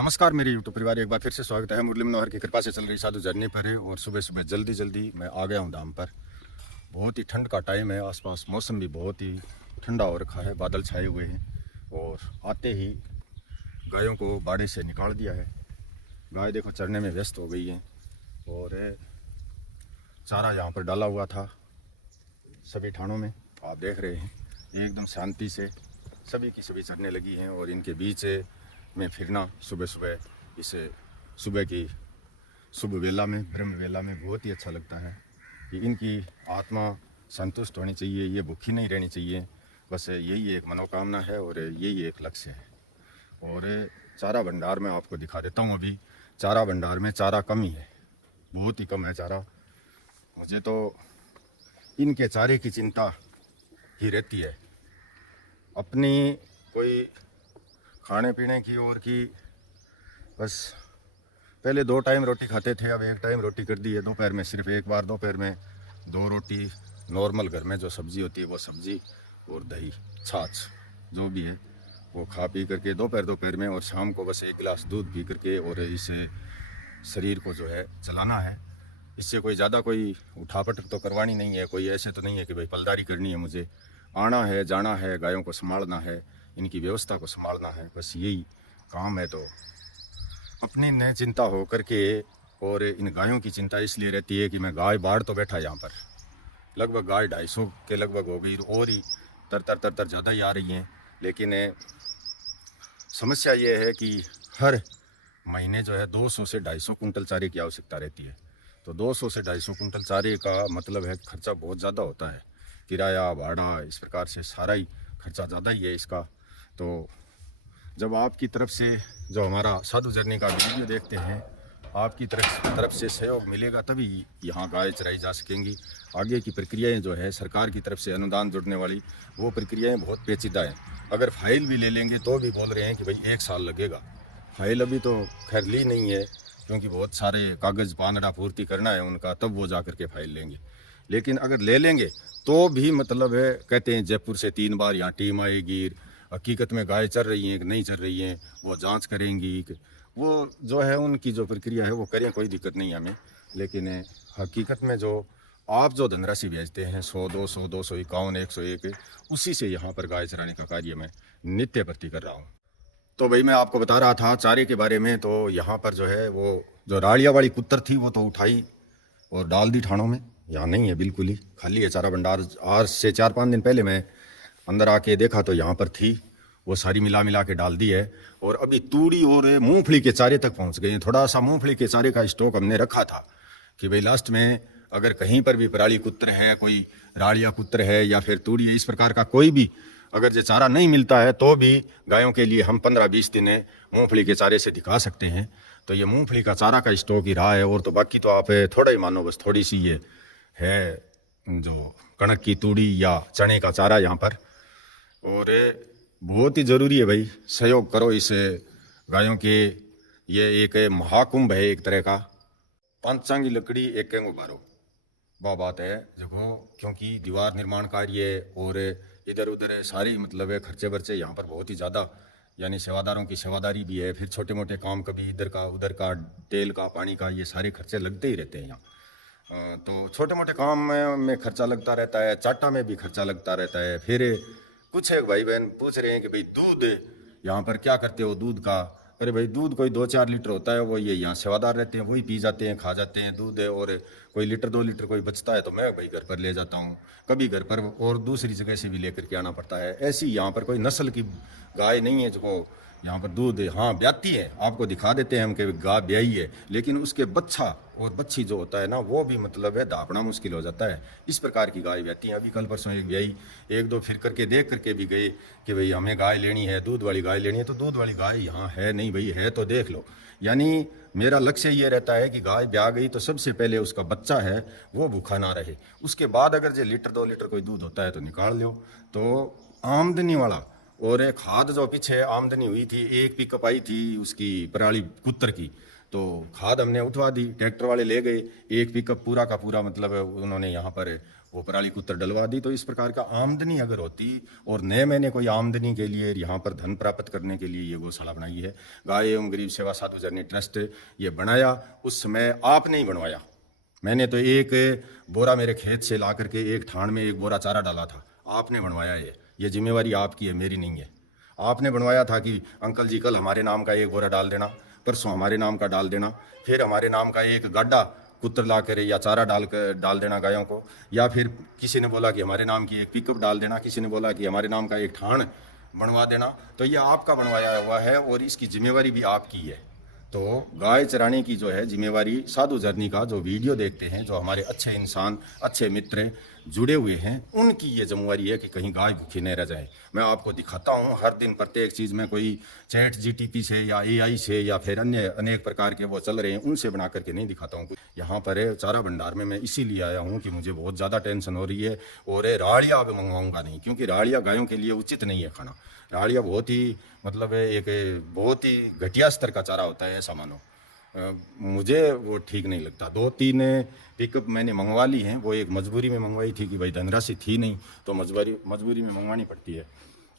नमस्कार मेरे यूट्यूब परिवार, एक बार फिर से स्वागत है। मुरली मनोहर की कृपा से चल रही साधु जर्नी पर है और सुबह सुबह जल्दी मैं आ गया हूँ धाम पर। बहुत ही ठंड का टाइम है, आसपास मौसम भी बहुत ही ठंडा हो रखा है, बादल छाए हुए हैं और आते ही गायों को बाड़े से निकाल दिया है। गाय देखो चरने में व्यस्त हो गई है और चारा यहाँ पर डाला हुआ था सभी ठाणों में, आप देख रहे हैं एकदम शांति से सभी की सभी चरने लगी हैं। और इनके बीच में फिरना सुबह सुबह इस सुबह की शुभ वेला में, ब्रह्म वेला में बहुत ही अच्छा लगता है कि इनकी आत्मा संतुष्ट होनी चाहिए, ये भूखी नहीं रहनी चाहिए। बस यही एक मनोकामना है और यही एक लक्ष्य है। और चारा भंडार में आपको दिखा देता हूँ। अभी चारा भंडार में चारा कम ही है, बहुत ही कम है चारा। मुझे तो इनके चारे की चिंता ही रहती है, अपनी कोई खाने पीने की और की। बस पहले 2 टाइम रोटी खाते थे, अब 1 टाइम रोटी कर दी है। दोपहर में सिर्फ एक बार, दोपहर में 2 रोटी नॉर्मल घर में जो सब्ज़ी होती है वो सब्ज़ी और दही छाछ जो भी है वो खा पी करके दोपहर में, और शाम को बस 1 गिलास दूध पी करके और इस शरीर को जो है चलाना है। इससे कोई ज़्यादा कोई उठापटक तो करवानी नहीं है, कोई ऐसे तो नहीं है कि भाई पलदारी करनी है। मुझे आना है, जाना है, गायों को संभालना है, इनकी व्यवस्था को संभालना है, बस यही काम है। तो अपनी न चिंता हो करके, और इन गायों की चिंता इसलिए रहती है कि मैं गाय बाढ़ तो बैठा यहाँ पर, लगभग गाय 250 के लगभग हो गई और ही तर ज़्यादा ही आ रही हैं। लेकिन समस्या ये है कि हर महीने जो है 200 से 250 कुंटल चारे की आवश्यकता रहती है। तो 200 से 250 कुंटल चारे का मतलब है खर्चा बहुत ज़्यादा होता है, किराया भाड़ा इस प्रकार से सारा ही खर्चा ज़्यादा ही है इसका। तो जब आपकी तरफ से जो हमारा साधु जर्नी का वीडियो देखते हैं, आपकी तरफ से सहयोग मिलेगा तभी यहाँ गाय चराई जा सकेंगी। आगे की प्रक्रियाएं जो है सरकार की तरफ से अनुदान जुड़ने वाली, वो प्रक्रियाएं बहुत पेचीदा हैं। अगर फाइल भी ले लेंगे तो भी बोल रहे हैं कि भाई 1 साल लगेगा। फाइल अभी तो खैर ली नहीं है, क्योंकि बहुत सारे कागज़ पानड़ा पूर्ति करना है उनका, तब वो जा कर के फाइल लेंगे। लेकिन अगर ले लेंगे तो भी मतलब है, कहते हैं जयपुर से 3 बार यहाँ टीम आएगी, हकीकत में गाय चर रही हैं कि नहीं चर रही हैं वो जांच करेंगी। वो जो है उनकी जो प्रक्रिया है वो करें, कोई दिक्कत नहीं है हमें। लेकिन हकीकत में जो आप जो धनराशि भेजते हैं 100, 200, 251, 101, उसी से यहाँ पर गाय चराने का कार्य मैं नित्य प्रति कर रहा हूँ। तो भाई मैं आपको बता रहा था चारे के बारे में। तो यहाँ पर जो है वो जो राड़िया वाली कुत्तर थी वो तो उठाई और डाल दी ठाणों में, यहाँ नहीं है, बिल्कुल ही खाली है चारा भंडार। आज से 4-5 दिन पहले मैं अंदर आके देखा तो यहाँ पर थी, वो सारी मिला के डाल दी है। और अभी तूड़ी और मूंगफली के चारे तक पहुँच गई हैं। थोड़ा सा मूंगफली के चारे का स्टॉक हमने रखा था कि भाई लास्ट में अगर कहीं पर भी पराली कुत्र है, कोई राड़िया कुत्र है या फिर तूड़ी है, इस प्रकार का कोई भी अगर जो चारा नहीं मिलता है तो भी गायों के लिए हम 15-20 दिन मूंगफली के चारे से दिखा सकते हैं। तो ये मूंगफली का चारा का स्टॉक ही रहा है। और तो बाकी तो आप थोड़ा ही मानो, बस थोड़ी सी ये है जो कणक की तूड़ी या चने का चारा यहाँ पर। और बहुत ही ज़रूरी है भाई, सहयोग करो इस गायों के। ये एक महाकुंभ है एक तरह का, पंचांगी लकड़ी एक उभारो, वह बात है देखो। क्योंकि दीवार निर्माण कार्य और इधर उधर सारी मतलब है खर्चे बर्चे यहाँ पर बहुत ही ज़्यादा, यानी सेवादारों की सेवादारी भी है, फिर छोटे मोटे काम कभी इधर का उधर का, तेल का पानी का, ये सारे खर्चे लगते ही रहते हैं यहाँ। तो छोटे मोटे काम में खर्चा लगता रहता है, चाटा में भी खर्चा लगता रहता है। फिर कुछ एक भाई बहन पूछ रहे हैं कि भाई दूध यहाँ पर क्या करते हो दूध का। अरे भाई दूध कोई 2-4 लीटर होता है, वो ये यहाँ सेवादार रहते हैं, वही पी जाते हैं, खा जाते हैं दूध है। और कोई लीटर 2 लीटर कोई बचता है तो मैं भाई घर पर ले जाता हूँ, कभी घर पर और दूसरी जगह से भी लेकर के आना पड़ता है। ऐसी यहाँ पर कोई नस्ल की गाय नहीं है जो यहाँ पर दूध, हाँ ब्याती है, आपको दिखा देते हैं हम कि गाय ब्याई है, लेकिन उसके बच्चा और बच्ची जो होता है ना, वो भी मतलब है दापना मुश्किल हो जाता है। इस प्रकार की गाय ब्याती हैं। अभी कल परसों एक ब्याई, 1-2 फिर करके देख करके भी गए कि भाई हमें गाय लेनी है, दूध वाली गाय लेनी है। तो दूध वाली गाय यहाँ है नहीं भाई, है तो देख लो। यानी मेरा लक्ष्य ये रहता है कि गाय ब्याह गई तो सबसे पहले उसका बच्चा है वो भूखा ना रहे, उसके बाद अगर जो लीटर 2 लीटर कोई दूध होता है तो निकाल लो। तो आमदनी वाला, और खाद जो पीछे आमदनी हुई थी, एक पिकअप आई थी उसकी पराली कुत्तर की, तो खाद हमने उठवा दी, ट्रैक्टर वाले ले गए, एक पिकअप पूरा का पूरा मतलब उन्होंने यहाँ पर वो पराली कुतर डलवा दी। तो इस प्रकार का आमदनी अगर होती और नए महीने कोई आमदनी के लिए यहाँ पर धन प्राप्त करने के लिए ये गौशाला बनाई है, गाय एवं गरीब सेवा साधु जर्नी ट्रस्ट ये बनाया, उस समय आपने ही बनवाया। मैंने तो एक बोरा मेरे खेत से ला करके एक ठाण में एक बोरा चारा डाला था, आपने बनवाया ये जिम्मेवारी आपकी है, मेरी नहीं है। आपने बनवाया था कि अंकल जी कल हमारे नाम का एक बोरा डाल देना, परसों हमारे नाम का डाल देना, फिर हमारे नाम का एक गड्ढा कुतर ला कर या चारा डाल देना गायों को, या फिर किसी ने बोला कि हमारे नाम की एक पिकअप डाल देना, किसी ने बोला कि हमारे नाम का एक ठाण बनवा देना। तो ये आपका बनवाया हुआ है और इसकी जिम्मेवारी भी आपकी है। तो गाय चराने की जो है जिम्मेवारी साधु जर्नी का जो वीडियो देखते हैं, जो हमारे अच्छे इंसान अच्छे मित्र जुड़े हुए हैं, उनकी ये जिम्मेवारी है कि कहीं गाय भूखी नहीं रह जाए। मैं आपको दिखाता हूँ हर दिन प्रत्येक चीज़ में कोई चैट जीटीपी से या एआई से या फिर अन्य अनेक प्रकार के वो चल रहे हैं, उनसे बना करके नहीं दिखाता हूँ। यहाँ पर चारा भंडार में मैं इसीलिए आया हूँ कि मुझे बहुत ज़्यादा टेंशन हो रही है और राड़िया अब मंगवाऊँगा नहीं, क्योंकि राड़िया गायों के लिए उचित नहीं है खाना। राड़िया बहुत ही मतलब एक बहुत ही घटिया स्तर का चारा होता है, ऐसा मानो। मुझे वो ठीक नहीं लगता। 2-3 पिकअप मैंने मंगवा ली हैं, वो एक मजबूरी में मंगवाई थी कि भाई धनराशि थी नहीं तो मजबूरी में मंगवानी पड़ती है,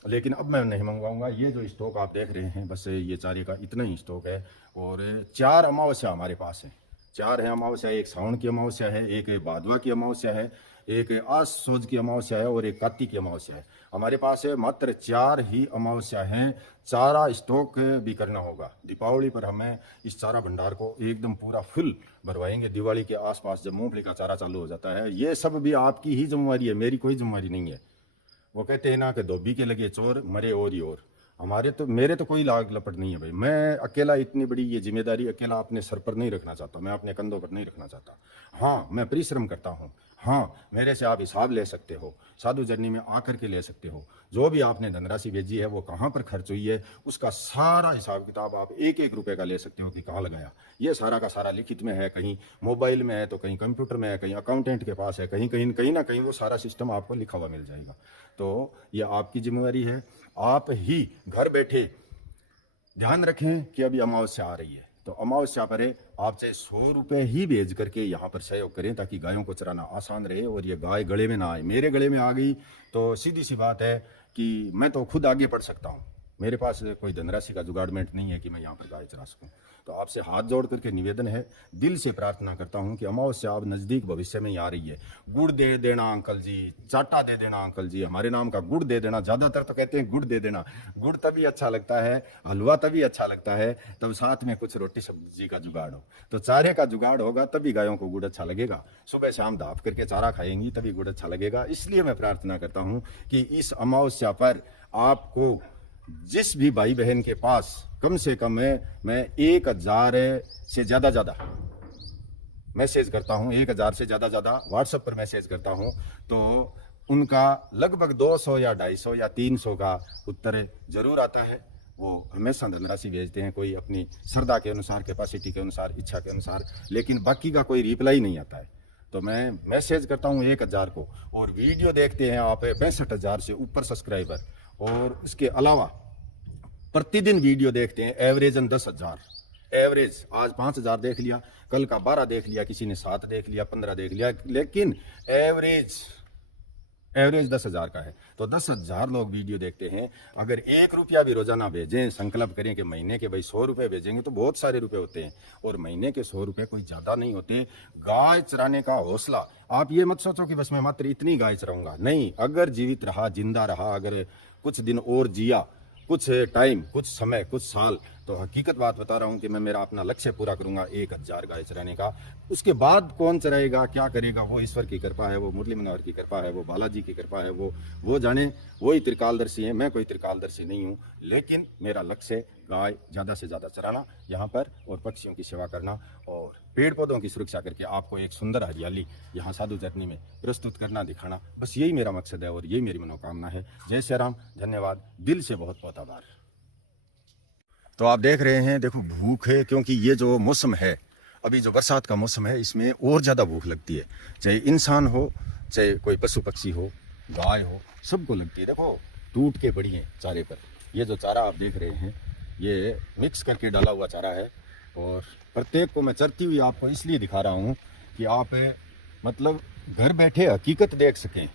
लेकिन अब मैं नहीं मंगवाऊंगा। ये जो स्टॉक आप देख रहे हैं, बस ये चारे का इतना ही स्टॉक है। और 4 अमावस्या हमारे पास है, 4 है अमावस्या। एक सावन की अमावस्या है, एक भादवा की अमावस्या है, एक आस सोज की अमावस्या है और एक कार्तिक की अमावस्या है। हमारे पास है मात्र 4 ही अमावस्या हैं। चारा स्टॉक भी करना होगा। दीपावली पर हमें इस चारा भंडार को एकदम पूरा फुल भरवाएंगे। दिवाली के आसपास जब मूंगफली का चारा चालू हो जाता है, ये सब भी आपकी ही जिम्मेवारी है, मेरी कोई जिम्मेवारी नहीं है। वो कहते हैं ना कि धोबी के लगे चोर मरे और ही और। मेरे तो कोई लाग लपट नहीं है भाई। मैं अकेला इतनी बड़ी ये जिम्मेदारी अकेला अपने सर पर नहीं रखना चाहता, मैं अपने कंधों पर नहीं रखना चाहता। हाँ, मैं परिश्रम करता हूँ। हाँ, मेरे से आप हिसाब ले सकते हो, साधु जर्नी में आकर के ले सकते हो। जो भी आपने धनराशि भेजी है वो कहाँ पर खर्च हुई है, उसका सारा हिसाब किताब आप एक रुपए का ले सकते हो कि कहाँ लगाया। ये सारा का सारा लिखित में है, कहीं मोबाइल में है तो कहीं कंप्यूटर में है, कहीं अकाउंटेंट के पास है, कहीं ना कहीं वो सारा सिस्टम आपको लिखा हुआ मिल जाएगा। तो ये आपकी जिम्मेवारी है। आप ही घर बैठे ध्यान रखें कि अभी अमावस्या आ रही है, तो अमावस्या पर आप चाहे 100 रुपये ही भेज करके यहाँ पर सहयोग करें, ताकि गायों को चराना आसान रहे और ये गाय गले में ना आए। मेरे गले में आ गई तो सीधी सी बात है कि मैं तो खुद आगे बढ़ सकता हूँ। मेरे पास कोई धनराशि का जुगाड़मेंट नहीं है कि मैं यहाँ पर गाय चरा सकूँ। तो आपसे हाथ जोड़ करके निवेदन है, दिल से प्रार्थना करता हूँ कि अमावस्या अब नज़दीक भविष्य में ही आ रही है। गुड़ दे देना अंकल जी, चाटा दे देना अंकल जी, हमारे नाम का गुड़ दे देना। ज़्यादातर तो कहते हैं गुड़ दे देना। गुड़ तभी अच्छा लगता है, हलवा तभी अच्छा लगता है तब साथ में कुछ रोटी सब्जी का जुगाड़ हो। तो चारे का जुगाड़ होगा तभी गायों को गुड़ अच्छा लगेगा। सुबह शाम दाप करके चारा खाएंगी तभी गुड़ अच्छा लगेगा। इसलिए मैं प्रार्थना करता हूँ कि इस अमावस्या पर आपको जिस भी भाई बहन के पास कम से कम मैं 1000 से ज़्यादा मैसेज करता हूँ, 1000 से ज़्यादा व्हाट्सएप पर मैसेज करता हूँ, तो उनका लगभग 200 या 250 या 300 का उत्तर जरूर आता है। वो हमेशा धनराशि भेजते हैं, कोई अपनी श्रद्धा के अनुसार, कैपेसिटी के अनुसार, इच्छा के अनुसार, लेकिन बाकी का कोई रिप्लाई नहीं आता है। तो मैं मैसेज करता हूँ 1000 को, और वीडियो देखते हैं आप 65,000 से ऊपर सब्सक्राइबर, और इसके अलावा प्रतिदिन वीडियो देखते हैं एवरेजन 10,000। एवरेज आज 5,000 देख लिया, कल का 12 देख लिया, किसी ने 7 देख लिया, 15 देख लिया, लेकिन एवरेज 10,000 का है। तो 10,000 लोग वीडियो देखते हैं। अगर 1 रुपया भी रोजाना भेजें, संकल्प करें कि महीने के भाई 100 रुपये भेजेंगे तो बहुत सारे रुपए होते हैं, और महीने के 100 रुपये कोई ज़्यादा नहीं होते। गाय चराने का हौसला, आप ये मत सोचो कि बस मैं मात्र इतनी गाय चराऊंगा, नहीं। अगर जीवित रहा, जिंदा रहा, अगर कुछ दिन और जिया, कुछ टाइम, कुछ समय, कुछ साल, तो हकीकत बात बता रहा हूँ कि मैं मेरा अपना लक्ष्य पूरा करूंगा 1000 गाय चराने का। उसके बाद कौन चराएगा, क्या करेगा, वो ईश्वर की कृपा है, वो मुरली मनोहर की कृपा है, वो बालाजी की कृपा है, वो जाने। वो ही त्रिकालदर्शी है, मैं कोई त्रिकालदर्शी नहीं हूँ। लेकिन मेरा लक्ष्य गाय ज़्यादा से ज़्यादा चराना यहाँ पर, और पक्षियों की सेवा करना, और पेड़ पौधों की सुरक्षा करके आपको एक सुंदर हरियाली यहाँ साधु जर्नी में प्रस्तुत करना, दिखाना। बस यही मेरा मकसद है और यही मेरी मनोकामना है। जय श्री राम, धन्यवाद, दिल से बहुत बहुत आभार। तो आप देख रहे हैं, देखो भूख है, क्योंकि ये जो मौसम है, अभी जो बरसात का मौसम है, इसमें और ज़्यादा भूख लगती है। चाहे इंसान हो, चाहे कोई पशु पक्षी हो, गाय हो, सबको लगती है। देखो टूट के पड़ी है चारे पर। ये जो चारा आप देख रहे हैं, ये मिक्स करके डाला हुआ चारा है, और प्रत्येक को मैं चरती हुई आपको इसलिए दिखा रहा हूँ कि आप मतलब घर बैठे हकीकत देख सकें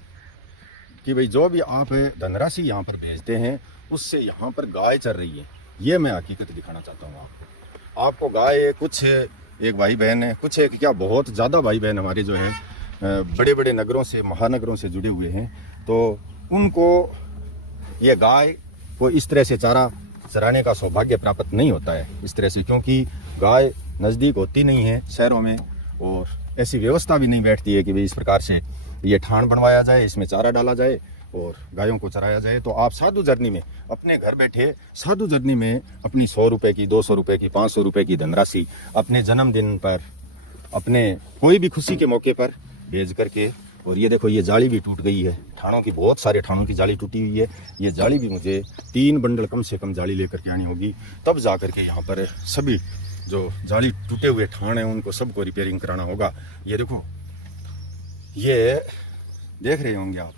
कि भाई जो भी आप धनराशि यहाँ पर भेजते हैं उससे यहाँ पर गाय चर रही है। ये मैं हकीकत दिखाना चाहता हूँ आपको गाय कुछ एक भाई बहन है, कुछ एक क्या बहुत ज़्यादा भाई बहन हमारे जो है बड़े बड़े नगरों से महानगरों से जुड़े हुए हैं, तो उनको ये गाय को इस तरह से चारा चराने का सौभाग्य प्राप्त नहीं होता है इस तरह से, क्योंकि गाय नज़दीक होती नहीं है शहरों में और ऐसी व्यवस्था भी नहीं बैठती है कि भाई इस प्रकार से ये ठाण बनवाया जाए, इसमें चारा डाला जाए और गायों को चराया जाए। तो आप साधु जर्नी में अपने घर बैठे साधु जर्नी में अपनी 100 रुपये की, 200 रुपये की, 500 रुपये की धनराशि अपने जन्मदिन पर, अपने कोई भी खुशी के मौके पर भेज करके, और ये देखो ये जाली भी टूट गई है, ठाणों की बहुत सारे ठाणों की जाली टूटी हुई है। ये जाली भी मुझे 3 बंडल कम से कम जाली लेकर के आनी होगी, तब जा करके यहाँ पर सभी जो जाली टूटे हुए ठाण हैं उनको सबको रिपेयरिंग कराना होगा। ये देखो, ये देख रहे होंगे आप,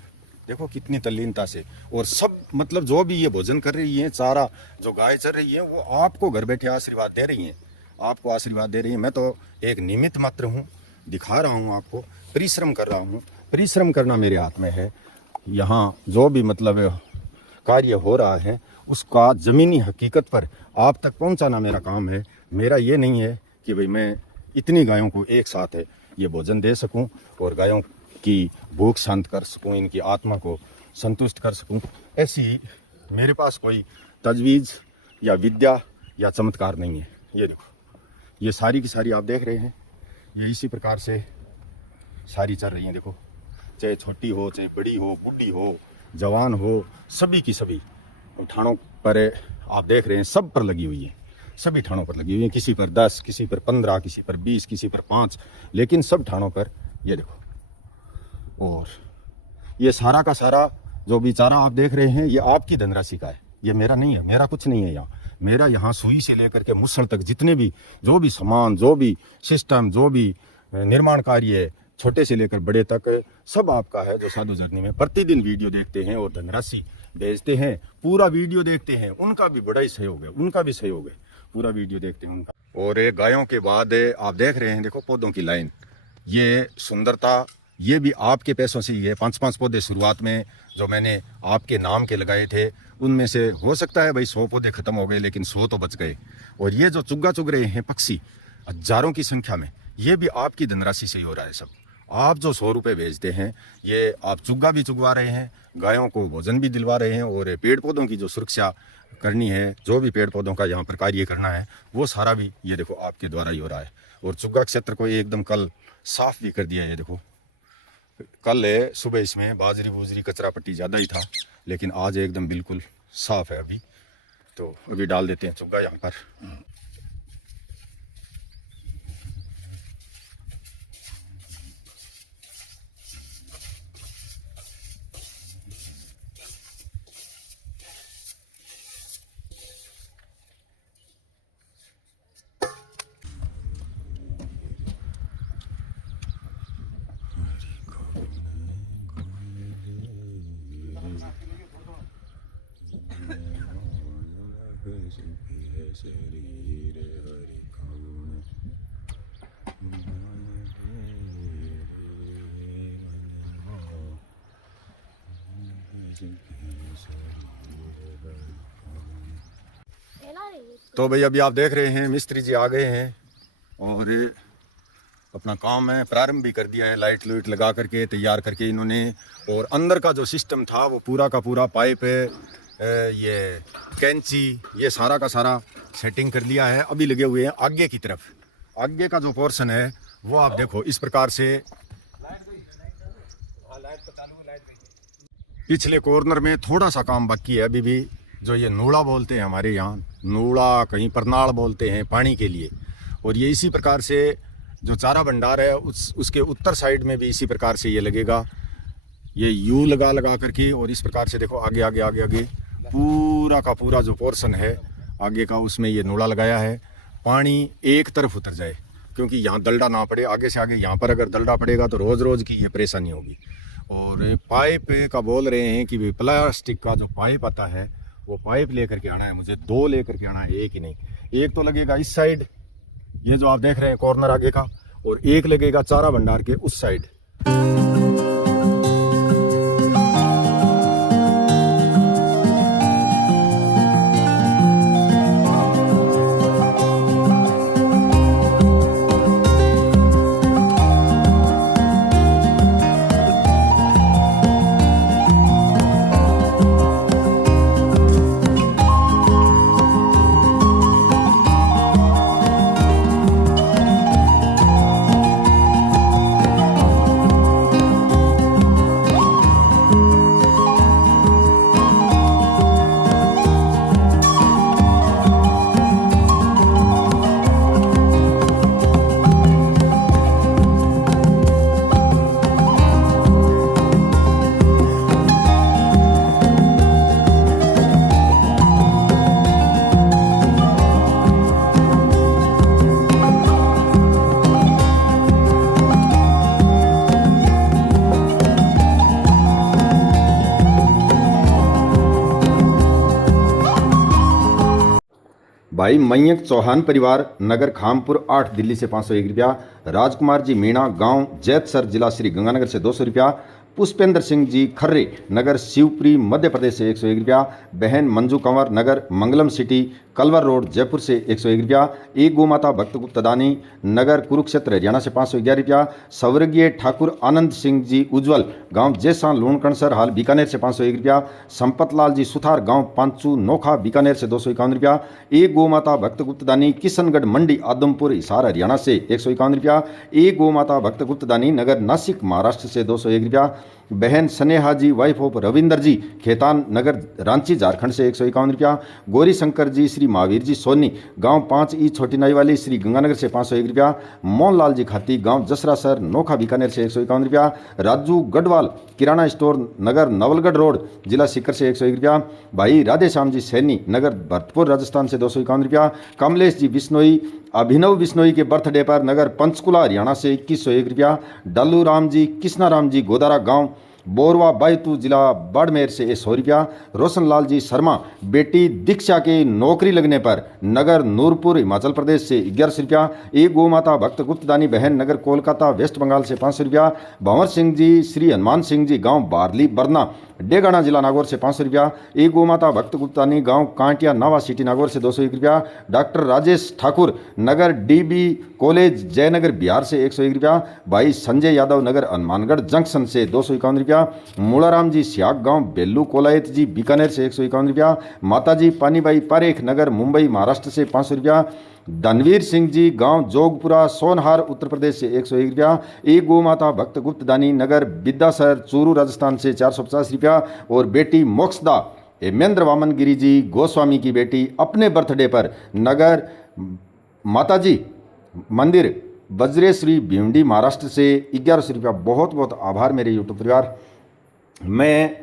देखो कितनी तल्लीनता से, और सब मतलब जो भी ये भोजन कर रही है, चारा जो गाय चर रही है, वो आपको घर बैठे आशीर्वाद दे रही हैं, आपको आशीर्वाद दे रही है। मैं तो एक निमित्त मात्र हूँ, दिखा रहा हूँ आपको, परिश्रम कर रहा हूँ, परिश्रम करना मेरे हाथ में है। यहाँ जो भी मतलब कार्य हो रहा है उसका ज़मीनी हकीकत पर आप तक पहुँचाना मेरा काम है। मेरा ये नहीं है कि भाई मैं इतनी गायों को एक साथ है ये भोजन दे सकूं और गायों की भूख शांत कर सकूं, इनकी आत्मा को संतुष्ट कर सकूं, ऐसी मेरे पास कोई तजवीज़ या विद्या या चमत्कार नहीं है। ये देखो, ये सारी की सारी आप देख रहे हैं, ये इसी प्रकार से सारी चल रही हैं। देखो, चाहे छोटी हो, चाहे बड़ी हो, बूढ़ी हो, जवान हो, सभी की सभी ठाणों पर आप देख रहे हैं, सब पर लगी हुई है, सभी ठाणों पर लगी हुई है। किसी पर 10, किसी पर 15, किसी पर 20, किसी पर 5, लेकिन सब ठाणों पर ये देखो। और ये सारा का सारा जो भी चारा आप देख रहे हैं ये आपकी धनराशि का है, ये मेरा नहीं है, मेरा कुछ नहीं है यहाँ। मेरा यहाँ सुई से लेकर के मुसल तक जितने भी जो भी सामान, जो भी सिस्टम, जो भी निर्माण कार्य, छोटे से लेकर बड़े तक सब आपका है। जो साधु जर्नी में प्रतिदिन वीडियो देखते हैं और धनराशि भेजते हैं, पूरा वीडियो देखते हैं, उनका भी बड़ा ही सहयोग है, उनका भी सहयोग है, पूरा वीडियो देखते हैं उनका। और ये गायों के बाद आप देख रहे हैं, देखो पौधों की लाइन, ये सुंदरता ये भी आपके पैसों से ही है। 5-5 पौधे शुरुआत में जो मैंने आपके नाम के लगाए थे, उनमें से हो सकता है भाई 100 पौधे खत्म हो गए, लेकिन 100 तो बच गए। और ये जो चुग्गा चुग रहे हैं पक्षी हजारों की संख्या में, ये भी आपकी धनराशि से ही हो रहा है सब। आप जो 100 रुपये भेजते हैं, ये आप चुग्गा भी चुगवा रहे हैं, गायों को भोजन भी दिलवा रहे हैं, और पेड़ पौधों की जो सुरक्षा करनी है, जो भी पेड़ पौधों का यहाँ पर कार्य करना है, वो सारा भी ये देखो आपके द्वारा ही हो रहा है। और चुग्गा क्षेत्र को एकदम कल साफ भी कर दिया है। ये देखो, कल सुबह इसमें बाजरी बूजरी कचरा पट्टी ज़्यादा ही था, लेकिन आज एकदम बिल्कुल साफ है। अभी तो अभी डाल देते हैं चुग्गा यहाँ पर। तो भाई अभी आप देख रहे हैं मिस्त्री जी आ गए हैं और अपना काम है प्रारंभ भी कर दिया है, लाइट लूइट लगा करके तैयार करके इन्होंने। और अंदर का जो सिस्टम था वो पूरा का पूरा पाइप, ये कैंची, ये सारा का सारा सेटिंग कर लिया है। अभी लगे हुए हैं आगे की तरफ, आगे का जो पोर्शन है वो आप देखो इस प्रकार से। पिछले कॉर्नर में थोड़ा सा काम बाकी है अभी भी, जो ये नूड़ा बोलते हैं हमारे यहाँ, नूड़ा कहीं परनाड़ बोलते हैं पानी के लिए। और ये इसी प्रकार से जो चारा भंडार है उसके उत्तर साइड में भी इसी प्रकार से ये लगेगा, ये यू लगा करके। और इस प्रकार से देखो आगे आगे आगे आगे पूरा का पूरा जो पोर्शन है आगे का, उसमें ये नूड़ा लगाया है। पानी एक तरफ उतर जाए, क्योंकि यहाँ दलडा ना पड़े आगे से आगे। यहाँ पर अगर दलडा पड़ेगा तो रोज़ रोज़ की ये परेशानी होगी। और पाइप का बोल रहे हैं कि प्लास्टिक का जो पाइप आता है वो पाइप लेकर के आना है मुझे, 2 लेकर के आना है, एक ही नहीं। एक तो लगेगा इस साइड ये जो आप देख रहे हैं कॉर्नर आगे का, और एक लगेगा चारा भंडार के उस साइड। भाई मयंक चौहान परिवार, नगर खामपुर 8, दिल्ली से 501 रुपया। राजकुमार जी मीणा, गांव जैतसर, जिला श्री गंगानगर से 200 रुपया। पुष्पेंद्र सिंह जी खर्रे, नगर शिवपुरी, मध्य प्रदेश से 101 रुपया। बहन मंजू कंवर, नगर मंगलम सिटी, कलवर रोड, जयपुर से 101 रुपया। एक गोमाता भक्त गुप्त दानी, नगर कुरुक्षेत्र, हरियाणा से 511 रुपया। स्वर्गीय ठाकुर आनंद सिंह जी उज्जवल, गांव जैसा, लूणकणसर, हाल बीकानेर से 501 रुपया। संपत लाल जी सुथार, गांव पांचू नोखा, बीकानेर से 251 रुपया। एक गोमाता भक्त गुप्त दानी, किशनगढ़ मंडी, आदमपुर, हिसार, हरियाणा से 151 रुपया। एक गोमाता भक्त गुप्त दानी, नगर नासिक, महाराष्ट्र से 201 रुपया। बहन स्नेहा जी, वाइफ ऑफ रविंदर जी, खेतान, नगर रांची, झारखंड से 151 रुपया। गौरी शंकर जी, श्री महावीर जी सोनी, गांव 5 ई छोटी नाई वाली, श्री गंगानगर से 501 रुपया। मोहनलाल जी खाती, गांव जसरासर, नोखा, बीकानेर से 151 रुपया। राजू गढ़वाल, किराना स्टोर, नगर नवलगढ़ रोड, जिला सीकर से 101 रुपया। भाई राधे श्याम जी सैनी, नगर भरतपुर, राजस्थान से 251 रुपया। कमलेश जी बिश्नोई, अभिनव बिश्नोई के बर्थडे पर, नगर पंचकुला, हरियाणा से 2101 रुपया। डल्लू राम जी, कृष्णा राम जी गोदारा, गांव बोरवा बायतू, जिला बाड़मेर से 100 रुपया। रोशन लाल जी शर्मा, बेटी दीक्षा के नौकरी लगने पर, नगर नूरपुर, हिमाचल प्रदेश से 1100 रुपया। एक गोमाता भक्त गुप्तदानी बहन, नगर कोलकाता, वेस्ट बंगाल से 500 रुपया। भंवर सिंह जी, श्री हनुमान सिंह जी, गांव बारली बरना, डेगाना, जिला नागौर से 500 रुपया। एक गोमाता भक्त गुप्तानी, गांव कांटिया, नावा सिटी, नागौर से 201 रुपया। डॉक्टर राजेश ठाकुर, नगर डीबी कॉलेज, जयनगर, बिहार से 101 रुपया। भाई संजय यादव, नगर हनुमानगढ़ जंक्शन से 251 रुपया। मूलाराम जी सियाग, गांव बेल्लू कोलायत जी, बीकानेर से 151 रुपया। माताजी पानीबाई पारेख, नगर मुंबई, महाराष्ट्र से 500 रुपया। धनवीर सिंह जी, गांव जोगपुरा, सोनहार, उत्तर प्रदेश से 101 रुपया। एक गोमाता भक्त गुप्तदानी, नगर विद्यासर, चूरू, राजस्थान से 450 रुपया। और बेटी मोक्षदा हेमेंद्र वामन गिरी जी गोस्वामी की बेटी, अपने बर्थडे पर, नगर माताजी मंदिर, वज्रेश्वरी, भिवंडी, महाराष्ट्र से 1100 रुपया। बहुत बहुत आभार मेरे यूट्यूब परिवार। मैं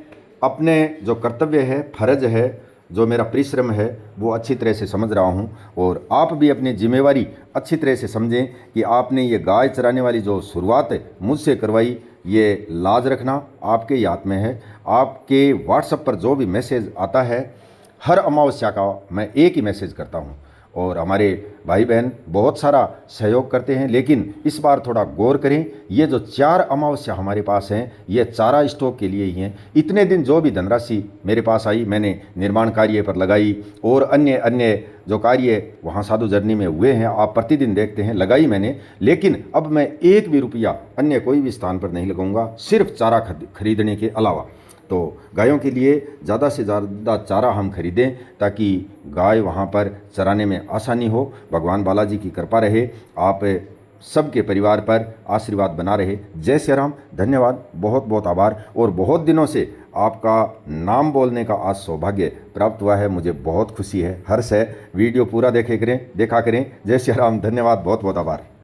अपने जो कर्तव्य है, फर्ज है, जो मेरा परिश्रम है, वो अच्छी तरह से समझ रहा हूँ। और आप भी अपनी जिम्मेवारी अच्छी तरह से समझें कि आपने ये गाय चराने वाली जो शुरुआत मुझसे करवाई, ये लाज रखना आपके ही हाथ में है। आपके व्हाट्सएप पर जो भी मैसेज आता है, हर अमावस्या का मैं एक ही मैसेज करता हूँ। और हमारे भाई बहन बहुत सारा सहयोग करते हैं, लेकिन इस बार थोड़ा गौर करें। ये जो 4 अमावस्या हमारे पास हैं, ये चारा स्टॉक के लिए ही हैं। इतने दिन जो भी धनराशि मेरे पास आई, मैंने निर्माण कार्य पर लगाई, और अन्य अन्य जो कार्य वहाँ साधु जर्नी में हुए हैं, आप प्रतिदिन देखते हैं, लगाई मैंने। लेकिन अब मैं एक भी रुपया अन्य कोई भी स्थान पर नहीं लगाऊंगा, सिर्फ चारा खरीदने के अलावा। तो गायों के लिए ज़्यादा से ज़्यादा चारा हम खरीदें, ताकि गाय वहाँ पर चराने में आसानी हो। भगवान बालाजी की कृपा रहे, आप सबके परिवार पर आशीर्वाद बना रहे। जय श्री राम, धन्यवाद, बहुत बहुत आभार। और बहुत दिनों से आपका नाम बोलने का आज सौभाग्य प्राप्त हुआ है, मुझे बहुत खुशी है, हर्ष है। वीडियो पूरा देखा करें। जय श्री राम, धन्यवाद, बहुत बहुत आभार।